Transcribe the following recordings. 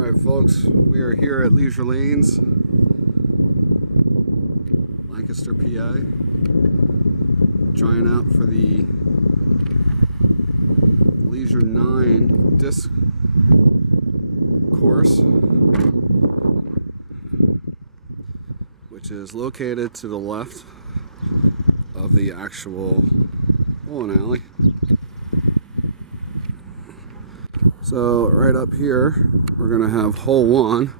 Alright folks, we are here at Leisure Lanes, Lancaster, PA, trying out for the Leisure 9 disc course, which is located to the left of the actual bowling alley. So right up here, we're going to have hole 1.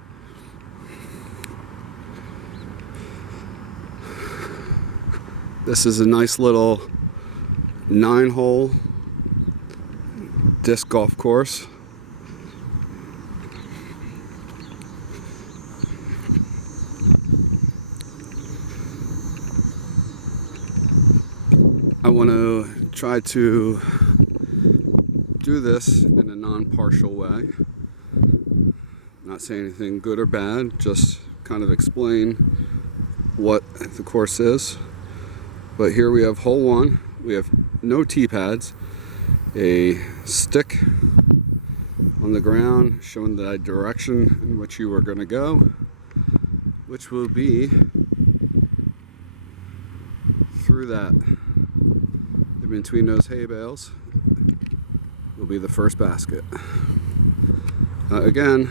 This is a nice little 9-hole disc golf course. I want to try to do this in a non-partial way. Not saying anything good or bad, just kind of explain what the course is. But here we have hole 1. We have no tee pads, a stick on the ground showing the direction in which you are going to go, which will be through that. In between those hay bales will be the first basket. Again,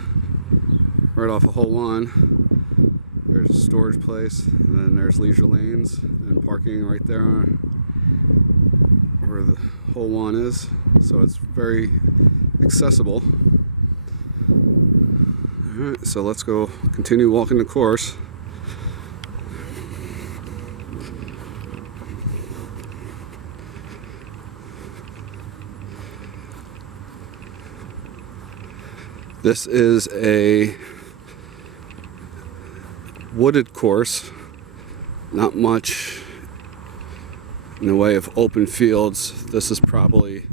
right off of hole 1, there's a storage place, and then there's Leisure Lanes and parking right there where the hole 1 is, so it's very accessible. Alright, so let's go continue walking the course. This is a wooded course, not much in the way of open fields. This is probably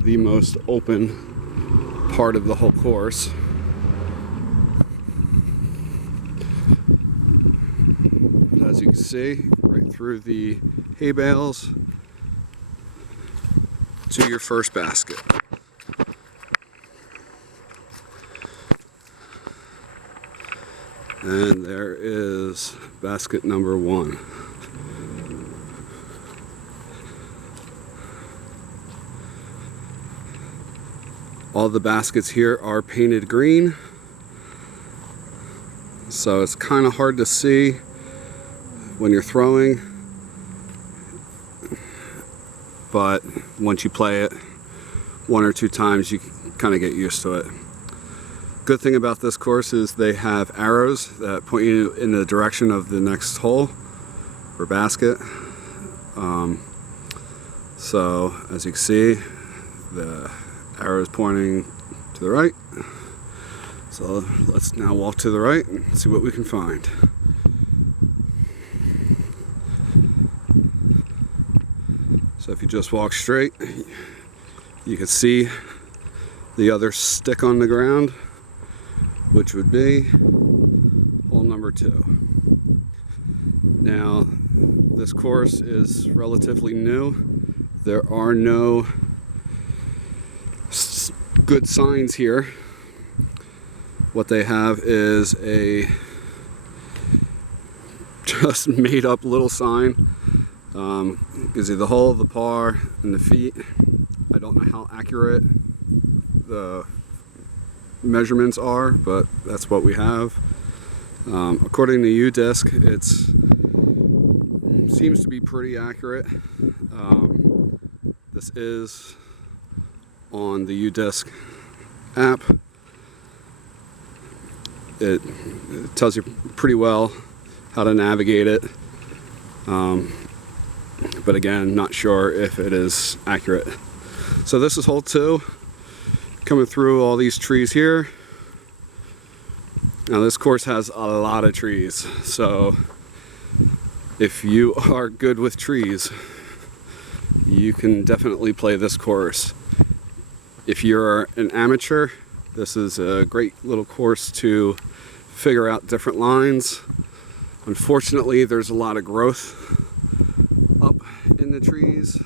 the most open part of the whole course. But as you can see, right through the hay bales to your first basket. And there is basket number 1. All the baskets here are painted green, so it's kind of hard to see when you're throwing, but once you play it 1 or 2 times, you kind of get used to it. Good thing about this course is they have arrows that point you in the direction of the next hole or basket. So as you can see, the arrow is pointing to the right. So let's now walk to the right and see what we can find. So if you just walk straight, you can see the other stick on the ground, which would be hole number 2. Now, this course is relatively new. There are no good signs here. What they have is a just made up little sign. Gives you the hole, the par, and the feet. I don't know how accurate the measurements are, but that's what we have. According to U-Disc, it seems to be pretty accurate. This is on the U-Disc app. It tells you pretty well how to navigate it, but again, not sure if it is accurate. So this is hole 2. Coming through all these trees here. Now this course has a lot of trees, so if you are good with trees, you can definitely play this course. If you're an amateur, this is a great little course to figure out different lines. Unfortunately, there's a lot of growth up in the trees.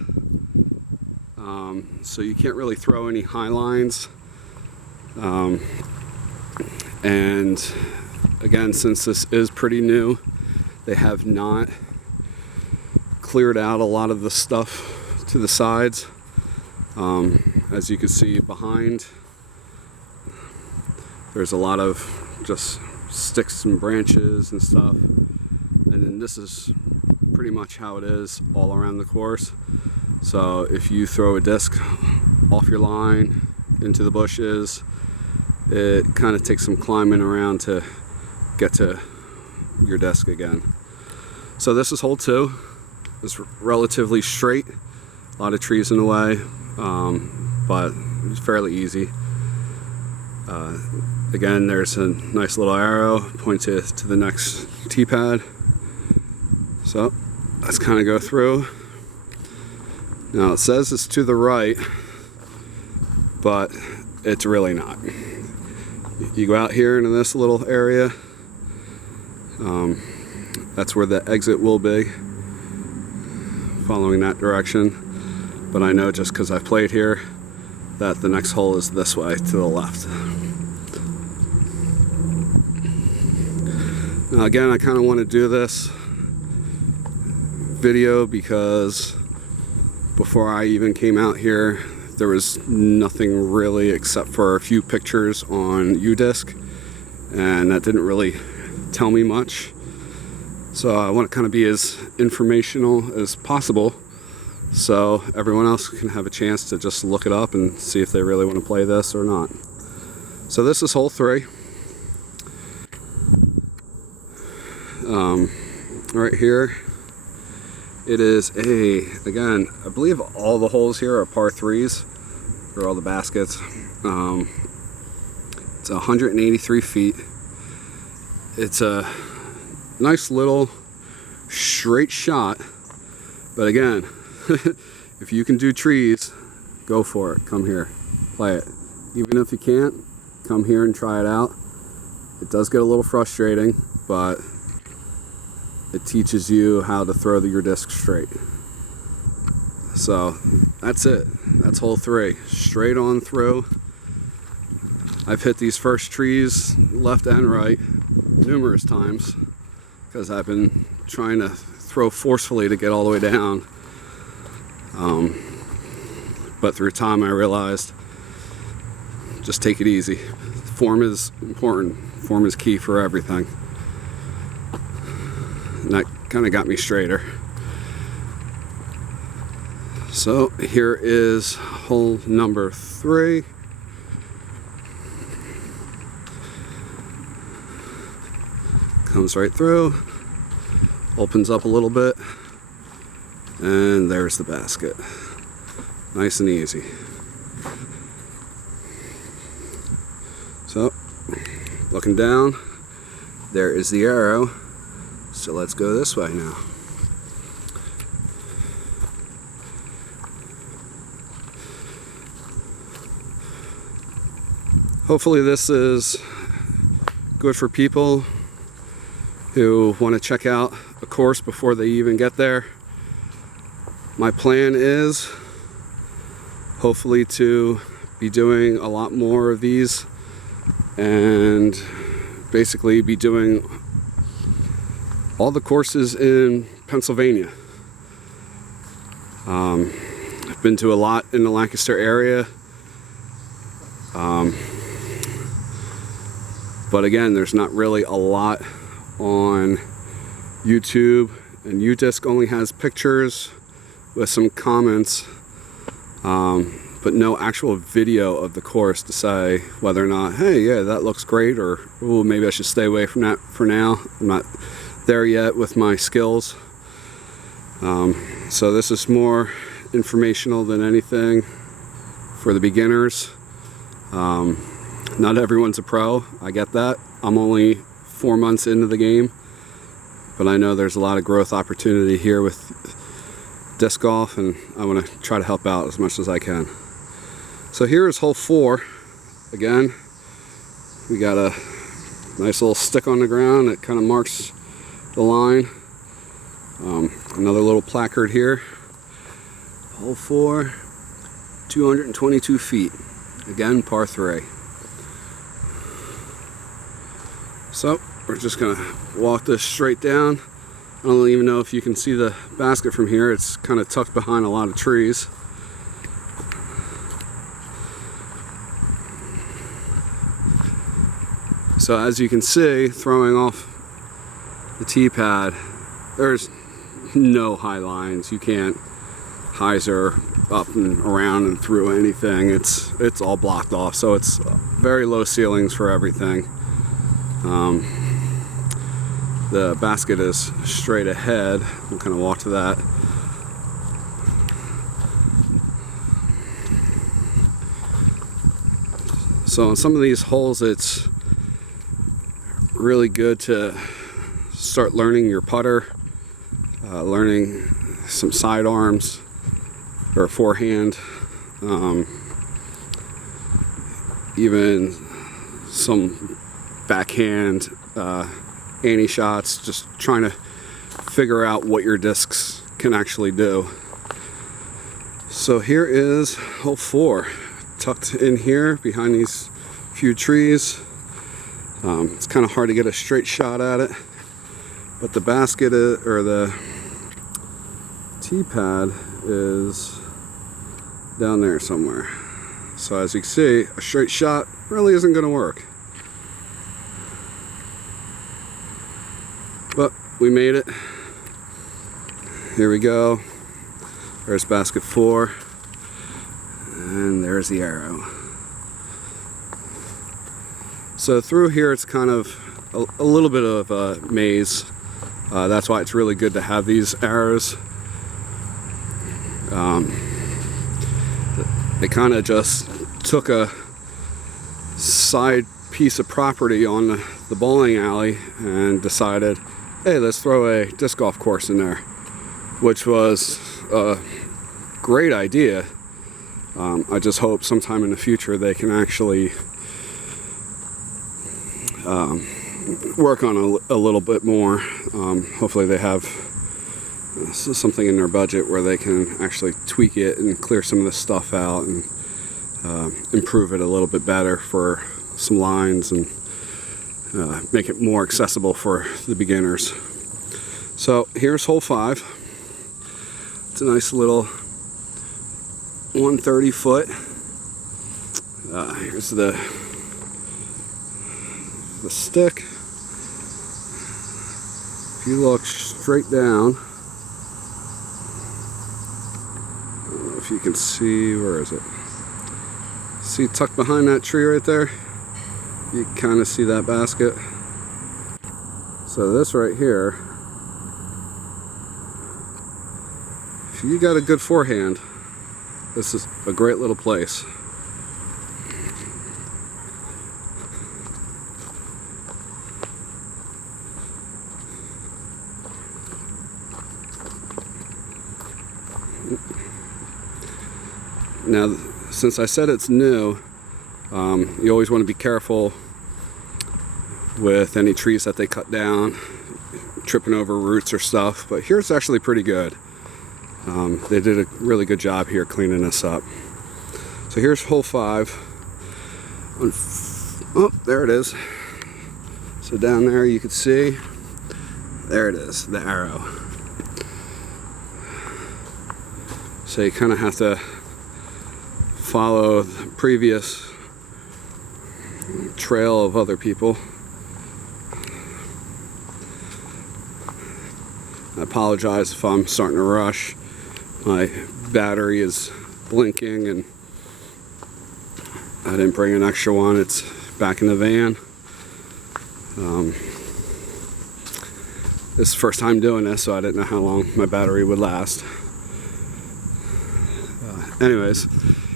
So you can't really throw any high lines. And again, since this is pretty new, they have not cleared out a lot of the stuff to the sides. As you can see behind, there's a lot of just sticks and branches and stuff. And then this is pretty much how it is all around the course. So if you throw a disc off your line into the bushes, it kind of takes some climbing around to get to your disc again. So this is hole 2. It's relatively straight, a lot of trees in the way, but it's fairly easy. Again, there's a nice little arrow pointed to the next tee pad. So let's kind of go through. Now it says it's to the right, but it's really not. You go out here into this little area, that's where the exit will be, following that direction. But I know just because I've played here that the next hole is this way to the left. Now again, I kind of want to do this video because before I even came out here, there was nothing really except for a few pictures on UDisc, and that didn't really tell me much. So I want to kind of be as informational as possible so everyone else can have a chance to just look it up and see if they really want to play this or not. So this is hole 3. Right here, it is again, I believe all the holes here are par 3s, or all the baskets. It's 183 feet. It's a nice little straight shot, but again, if you can do trees, go for it. Come here, play it. Even if you can't, come here and try it out. It does get a little frustrating, but it teaches you how to throw your disc straight. So that's it. That's hole 3. Straight on through. I've hit these first trees left and right numerous times because I've been trying to throw forcefully to get all the way down. But through time I realized just take it easy. Form is important. Form is key for everything. And that kind of got me straighter. So here is hole number 3. Comes right through, opens up a little bit, and there's the basket. Nice and easy. So, looking down, there is the arrow. So let's go this way now. Hopefully this is good for people who want to check out a course before they even get there. My plan is hopefully to be doing a lot more of these and basically be doing all the courses in Pennsylvania. I've been to a lot in the Lancaster area. But again, there's not really a lot on YouTube, and UDisc only has pictures with some comments, but no actual video of the course to say whether or not, hey, yeah, that looks great, or oh, maybe I should stay away from that for now. I'm not there yet with my skills. So this is more informational than anything for the beginners. Not everyone's a pro, I get that. I'm only 4 months into the game, but I know there's a lot of growth opportunity here with disc golf, and I want to try to help out as much as I can. So here is hole 4. Again, we got a nice little stick on the ground that kind of marks the line. Another little placard here. Hole 4, 222 feet. Again, par 3. So we're just gonna walk this straight down. I don't even know if you can see the basket from here. It's kind of tucked behind a lot of trees. So as you can see, throwing off the T-pad, there's no high lines. You can't hyzer up and around and through anything. It's all blocked off, so it's very low ceilings for everything. The basket is straight ahead. We'll kind of walk to that. So on some of these holes, it's really good to start learning your putter, learning some sidearms or forehand, even some backhand anti-shots, just trying to figure out what your discs can actually do. So here is hole 4, tucked in here behind these few trees. It's kind of hard to get a straight shot at it, but the basket or the T-pad is down there somewhere. So as you can see, a straight shot really isn't going to work. But we made it. Here we go. There's basket 4. And there's the arrow. So through here it's kind of a little bit of a maze. That's why it's really good to have these arrows. They kind of just took a side piece of property on the bowling alley and decided, hey, let's throw a disc golf course in there, which was a great idea. I just hope sometime in the future they can actually work on a little bit more. Hopefully they have something in their budget where they can actually tweak it and clear some of the stuff out and improve it a little bit better for some lines and make it more accessible for the beginners. So here's hole 5. It's a nice little 130 foot. Here's the stick. If you look straight down, I don't know if you can see, where is it? See tucked behind that tree right there? You can kind of see that basket. So this right here, if you got a good forehand, this is a great little place. Now, since I said it's new, you always want to be careful with any trees that they cut down, tripping over roots or stuff, but here it's actually pretty good. They did a really good job here cleaning this up. So here's hole 5. Oh, there it is. So down there you can see, there it is, the arrow. So you kind of have to follow the previous trail of other people. I apologize if I'm starting to rush. My battery is blinking and I didn't bring an extra one. It's back in the van. This is the first time doing this, so I didn't know how long my battery would last. Anyways,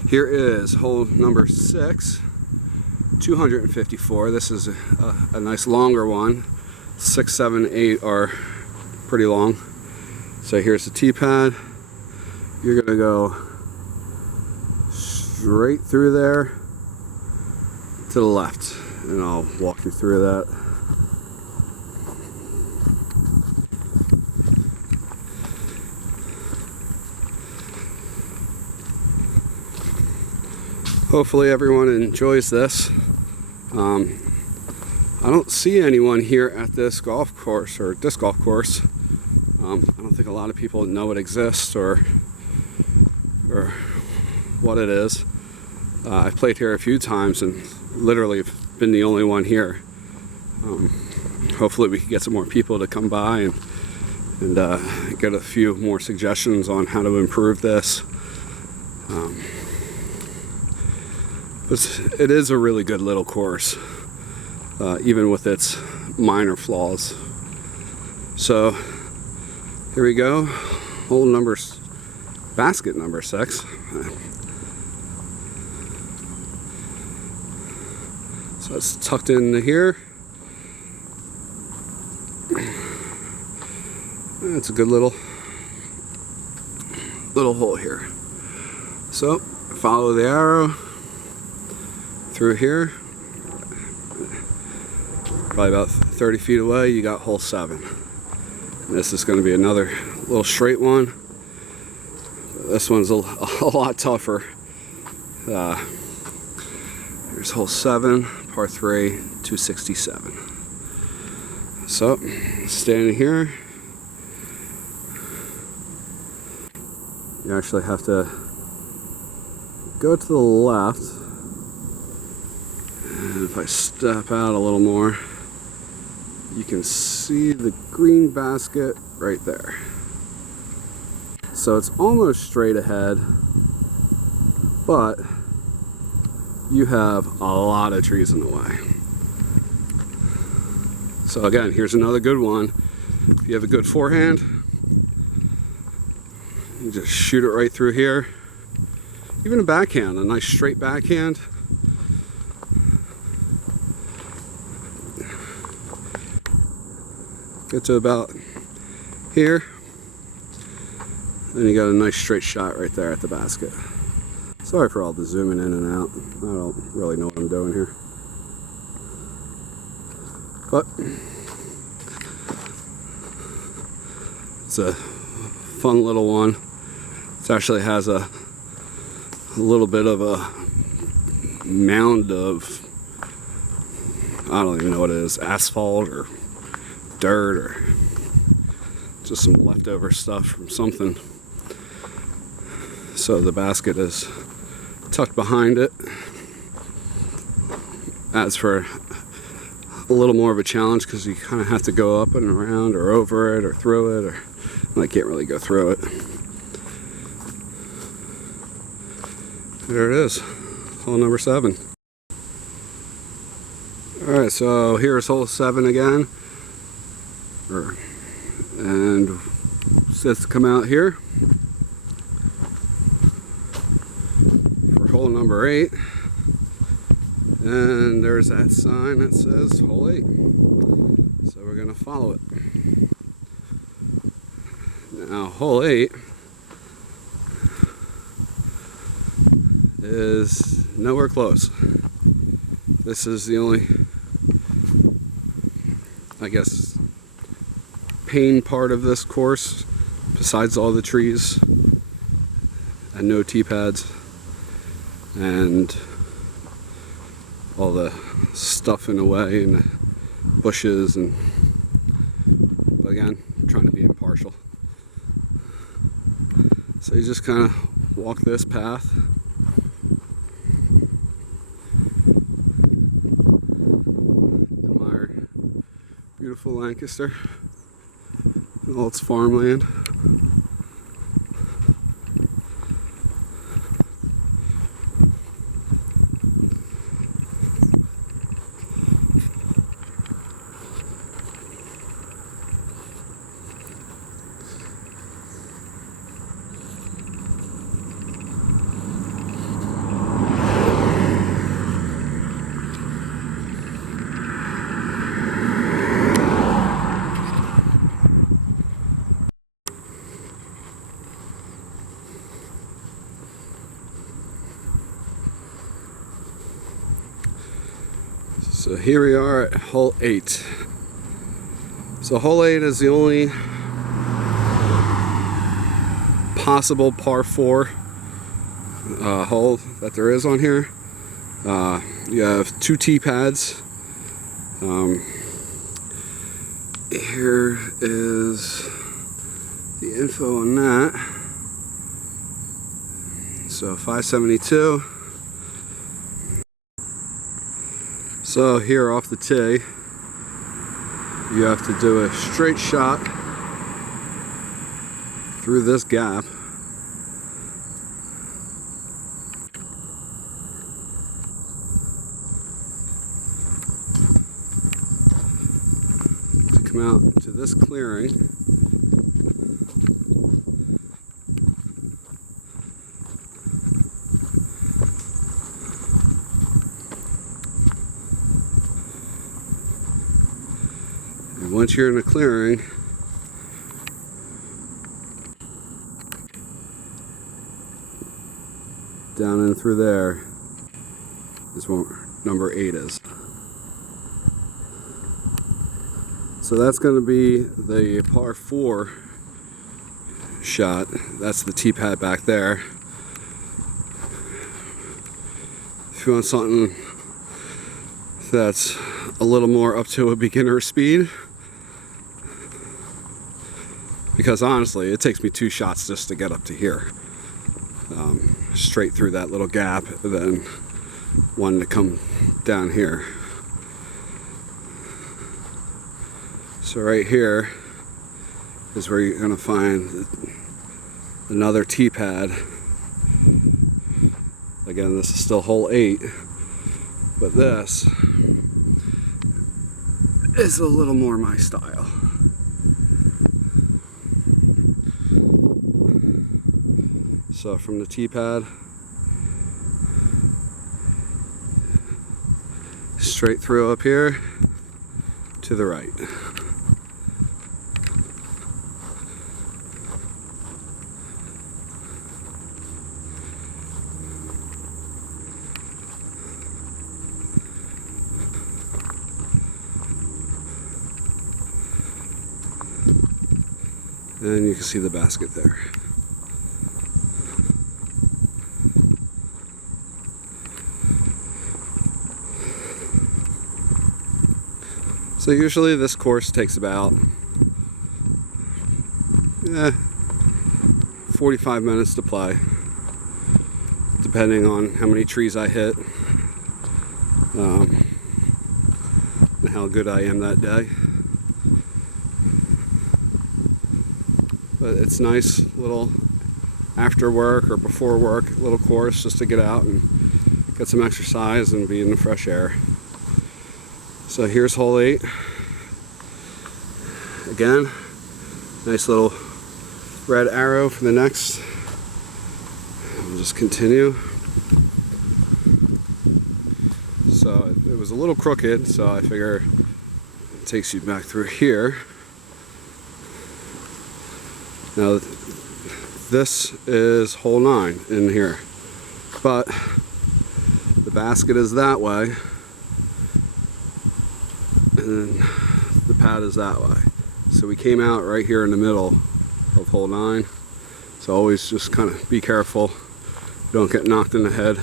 here is hole number 6, 254. This is a nice longer one. 6, 7, 8 are pretty long. So here's the T-pad. You're gonna go straight through there to the left, and I'll walk you through that. Hopefully everyone enjoys this. I don't see anyone here at this golf course or disc golf course. I don't think a lot of people know it exists or what it is. I've played here a few times and literally been the only one here. Hopefully we can get some more people to come by and get a few more suggestions on how to improve this. But it is a really good little course, even with its minor flaws. So here we go, basket number 6. So it's tucked into here. It's a good little hole here. So follow the arrow through here. Probably about 30 feet away, you got hole 7. And this is going to be another little straight one. This one's a lot tougher. Here's hole 7, par 3, 267. So, standing here, you actually have to go to the left. And if I step out a little more, you can see the green basket right there. So it's almost straight ahead, but you have a lot of trees in the way. So again, here's another good one. If you have a good forehand, you just shoot it right through here. Even a backhand, a nice straight backhand. Get to about here. Then you got a nice straight shot right there at the basket. Sorry for all the zooming in and out. I don't really know what I'm doing here. But it's a fun little one. It actually has a little bit of a mound of, I don't even know what it is, asphalt or dirt or just some leftover stuff from something. So the basket is tucked behind it. Adds for a little more of a challenge because you kind of have to go up and around or over it or through it, or I can't really go through it. There it is, hole number 7. Alright, so here's hole 7 again. And says to come out here for hole number 8. And there's that sign that says hole 8. So we're going to follow it. Now hole 8 is nowhere close. This is the only, I guess, pain part of this course, besides all the trees and no tee pads and all the stuff in the way and the bushes, and but again, I'm trying to be impartial. So you just kind of walk this path. Admire beautiful Lancaster. All its farmland. So here we are at hole 8. So hole 8 is the only possible par 4 hole that there is on here. You have 2 tee pads. Here is the info on that. So 572. So here off the tee, you have to do a straight shot through this gap. To come out to this clearing. And once you're in a clearing, down and through there is where number 8 is. So that's going to be the par 4 shot. That's the tee pad back there. If you want something that's a little more up to a beginner speed, because honestly it takes me 2 shots just to get up to here, straight through that little gap, and then one to come down here. So right here is where you're going to find another tee pad. Again, this is still hole 8, but this is a little more my style. So from the tee pad, straight through up here to the right. And you can see the basket there. So usually this course takes about 45 minutes to play, depending on how many trees I hit and how good I am that day. But it's nice little after work or before work little course just to get out and get some exercise and be in the fresh air. So here's hole 8. Again, nice little red arrow for the next. We'll just continue. So it was a little crooked, so I figure it takes you back through here. Now this is hole 9 in here, but the basket is that way and the pad is that way. So we came out right here in the middle of hole 9. So always just kind of be careful, don't get knocked in the head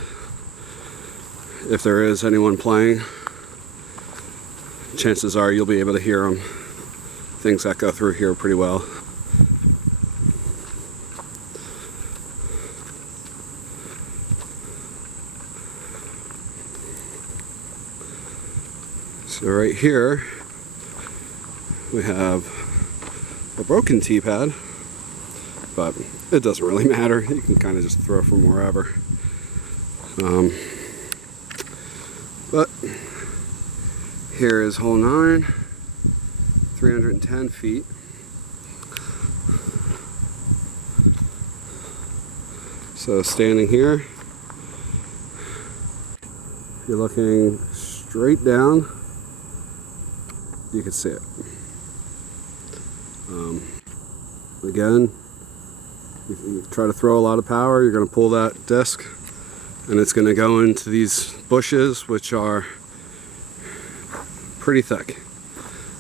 if there is anyone playing. Chances are you'll be able to hear them. Things that go through here pretty well. So right here we have a broken tee pad, but it doesn't really matter. You can kind of just throw from wherever. But here is hole 9, 310 feet. So standing here, you're looking straight down. You can see it. Again, if you try to throw a lot of power, you're going to pull that disc and it's going to go into these bushes, which are pretty thick.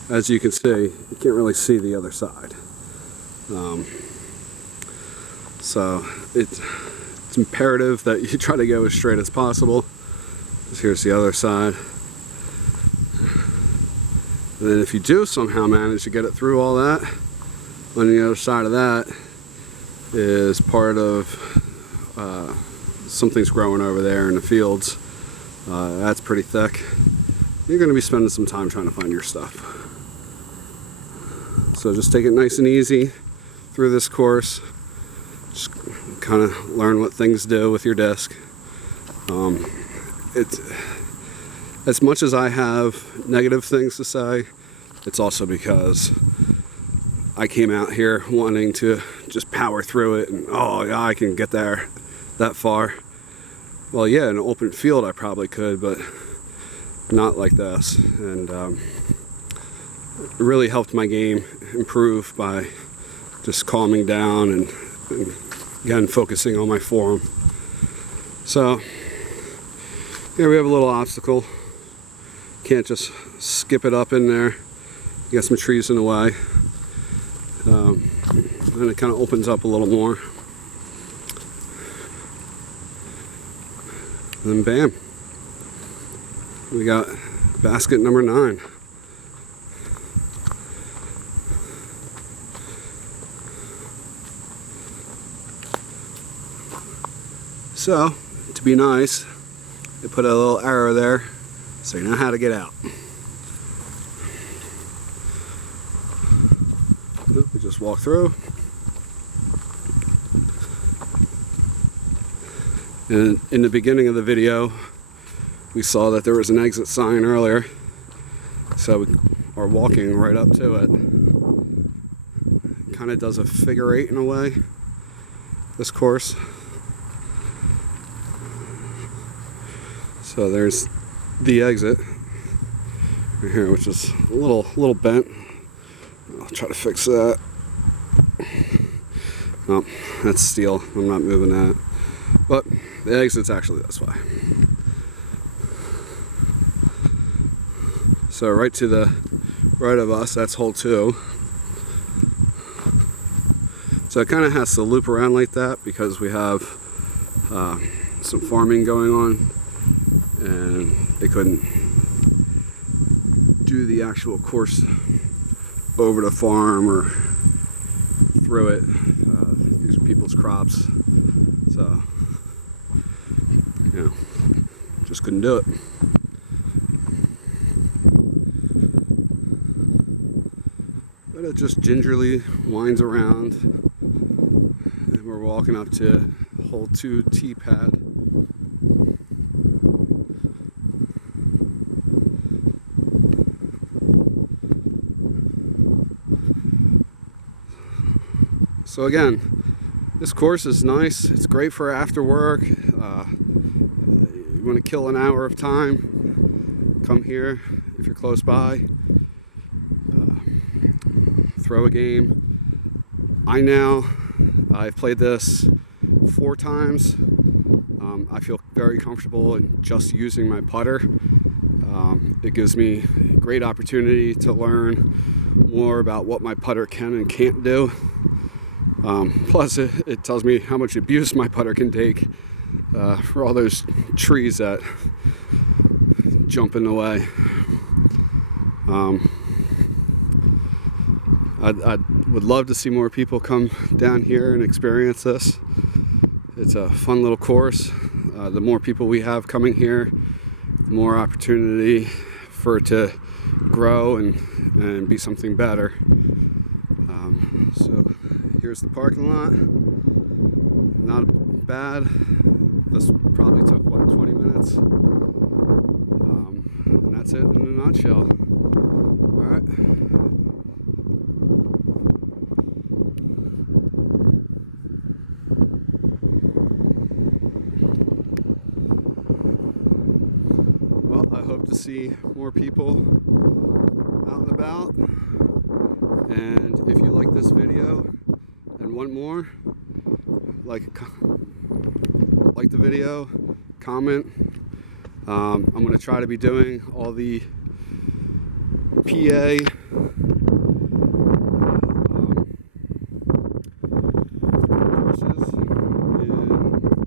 As you can see, you can't really see the other side. So it's imperative that you try to go as straight as possible. Here's the other side. And then if you do somehow manage to get it through all that, on the other side of that is part of something's growing over there in the fields. That's pretty thick. You're going to be spending some time trying to find your stuff. So just take it nice and easy through this course. Just kind of learn what things do with your disc. It's, as much as I have negative things to say, it's also because I came out here wanting to just power through it and, oh yeah, I can get there that far. Well, yeah, in an open field I probably could, but not like this. And it really helped my game improve by just calming down and again focusing on my form. So here we have a little obstacle. Can't just skip it up in there. You got some trees in the way. Then it kind of opens up a little more. And then bam, we got basket number 9. So, to be nice, they put a little arrow there so you know how to get out. We just walk through. And in the beginning of the video, we saw that there was an exit sign earlier. So we are walking right up to it. Kind of does a figure 8 in a way, this course. So there's the exit right here, which is a little bent. I'll try to fix that. Oh, that's steel. I'm not moving that. But the exit's actually this way. So right to the right of us, that's hole 2. So it kind of has to loop around like that because we have some farming going on, and they couldn't do the actual course over the farm or through it. These are people's crops, so you know, just couldn't do it. But it just gingerly winds around, and we're walking up to hole 2 tee pad. So again, this course is nice. It's great for after work. You want to kill an hour of time, come here if you're close by. Throw a game. I've played this 4 times. I feel very comfortable in just using my putter. It gives me a great opportunity to learn more about what my putter can and can't do. Plus it tells me how much abuse my putter can take for all those trees that jump in the way. I would love to see more people come down here and experience this. It's a fun little course. The more people we have coming here, the more opportunity for it to grow and be something better. So here's the parking lot. Not bad. This probably took, 20 minutes? And that's it in a nutshell. All right. Well, I hope to see more people out and about. And if you like this video and want more, like the video, comment. I'm going to try to be doing all the PA courses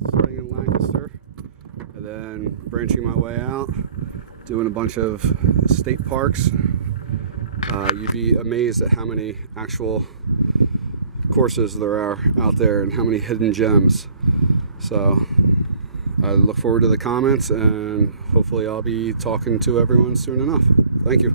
starting in Lancaster, and then branching my way out, doing a bunch of state parks You'd be amazed at how many actual courses there are out there and how many hidden gems. So I look forward to the comments, and hopefully I'll be talking to everyone soon enough. Thank you.